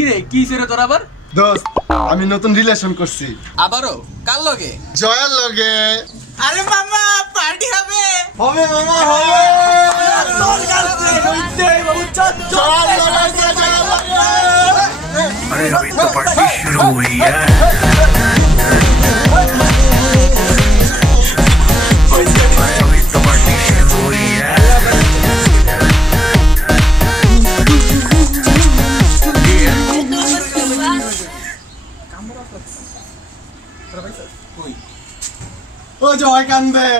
কি রে কি ছেড়ে তোর আবার? দোস্ত আমি নতুন রিলেশন করছি। আবারও কার লগে? জয়ার লগে। আরে মামা পার্টি হবে। হবে মামা হবে। তোর কাছে হইছে বাবু চল জয়ার লগে জয়ার লগে। अरे अभी तो पार्टी शुरू हुई है। अभी तो पार्टी शुरू हुई है। ও জয় কান্দে।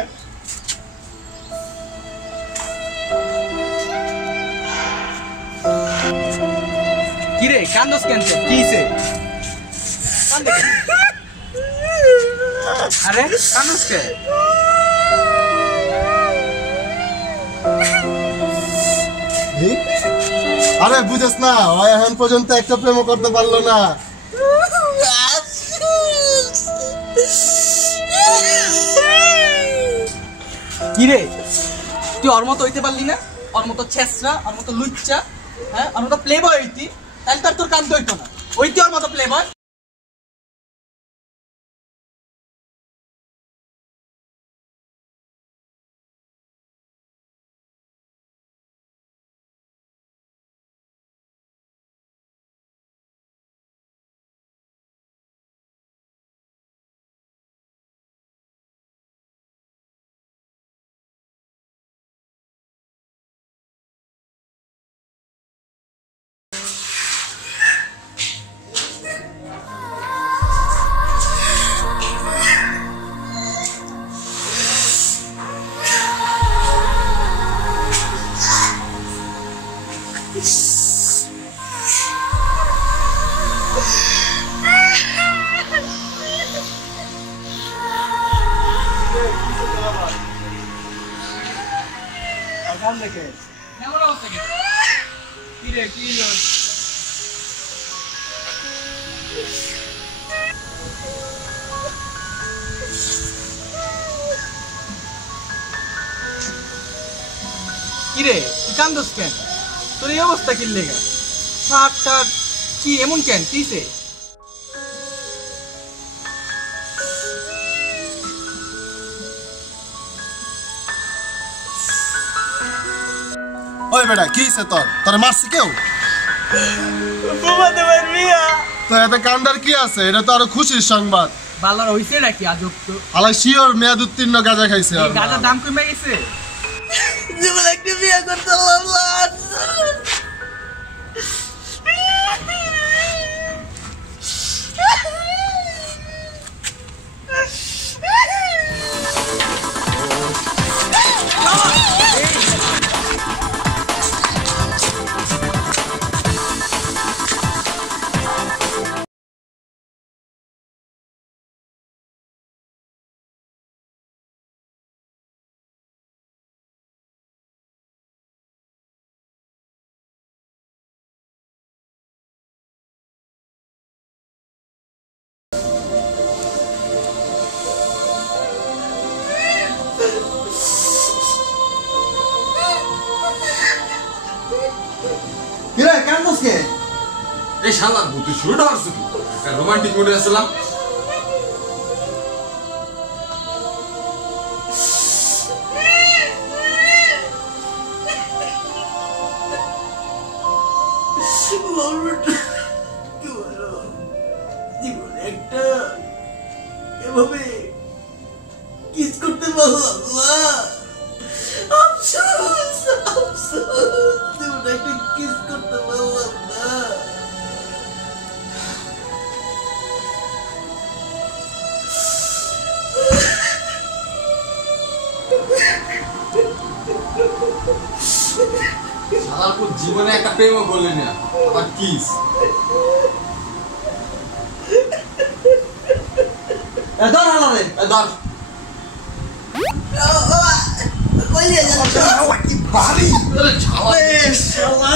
কি রে কান্দস কেন? কি হইছে? কান্দে কেন? আরে কান্দস কে? আরে বুঝছ না ও এখন পর্যন্ত একটা প্রেম করতে পারলো না। কি রে তুই ওর মতো হইতে পারলি না? ওর মতো ছেসরা, ওর মতো লুচ্চা, হ্যাঁ ওর মতো প্লে বয় হইতি, তাহলে তোর কান্দতে হইতো না। হইতি ওর মতো প্লে বয়। কেমন অবস্থা? কি রে কি হলো? কি রে তুই কান্দস কেন? তোর এই অবস্থা কি লেগা? শার্ট টাট কি এমন কেন? কিসে? ওই বেটা কি হইছে তোর? তোর মারছি কেউ? ঘুমাতে পারবি না? তো এতে কান্দার কি আছে? এটা তো আরো খুশির সংবাদ। বালার হইছে নাকি আজব তো? আলাই শিওর মেয়াদ উত্তীর্ণ গাঁজা খাইছে। এই গাঁজার দাম কমে গেছে। জীবন একটা বিয়ে করতে পারলাম। কিরে কান্দস কে? এই শালা তুই শুরুটা করছিস কি? একটা রোমান্টিক মুডে আসলাম। জীবনে একটা এভাবে কিস করতে পারলাম না। আফসোস আফসোস, জীবনে একটা কিস করতে পারলাম না। শালা তোর জীবনে একটা প্রেমও করলি না, আবার কিস। ধর হালারে ধর কই নিয়ে যাচ্ছ? কি ভারী শালা।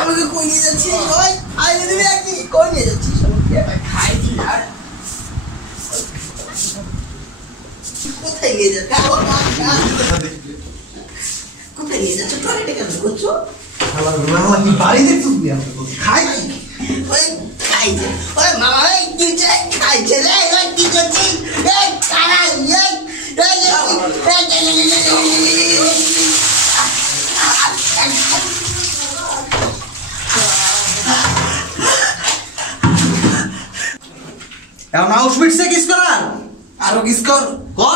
আমাকে কই নিয়ে যাচ্ছিস? ভাই খাইয়ে দিবি নাকি? কই নিয়ে যাচ্ছিস আমাকে? খাই কি আর কোথায় নিয়ে যাচ্ছ? কোথায় নিয়ে যাচ্ছ? টয়লেটে কেন করছো? বাড়িতে তুই খাই ওই খাইছে ওই মামা ওই দিছে খাইছে রে ওই কি করছিস এই কারা এখন আউশপিটসে কিস করার আরো কিস কর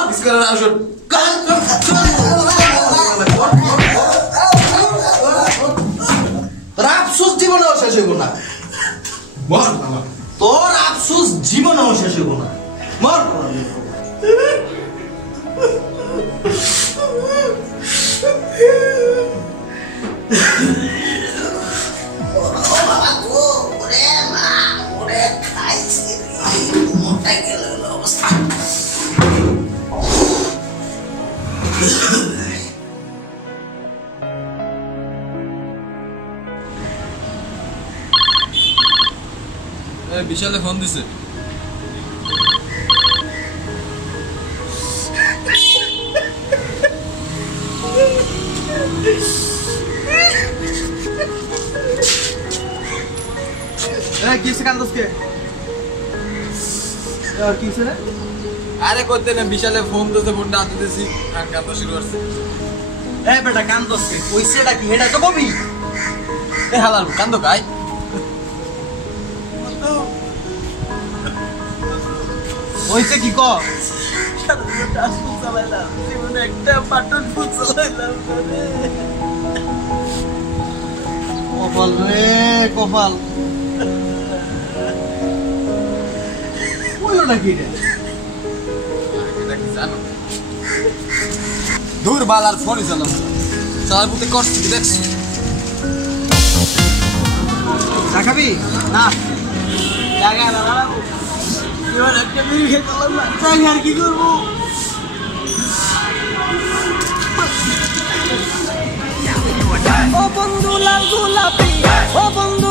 কিস করার আউশট তোর আফসোস জীবনেও শেষ হইব না মর মামা তোর আফসোস জীবনেও শেষ হইব না মর বিশালে ফোন দিছে কিসে কান্দসকে কিসে রে আরে করতে না বিশালে ফোন দিছে ফোনটা হাতে দিছি আর কান্না শুরু করছে বেটা কান্দসকে কইছেটা কি হেডা তো কবি এ হালাল কান্দো কাই হইছে কি ক একটা বাটন ফুল চালাইলাম কপাল রে কপাল কইলো নাকি রে এটা কি জানো দূর বাল আর ফোনই চালাম চালার প্রতি কষ্ট কি দেখছি চা খাবি না জায়গা না এবার একটা বিড়ি খেতে পারলাম না চাই আর কি করবো ও বন্ধু লাল গোলাপি ও বন্ধু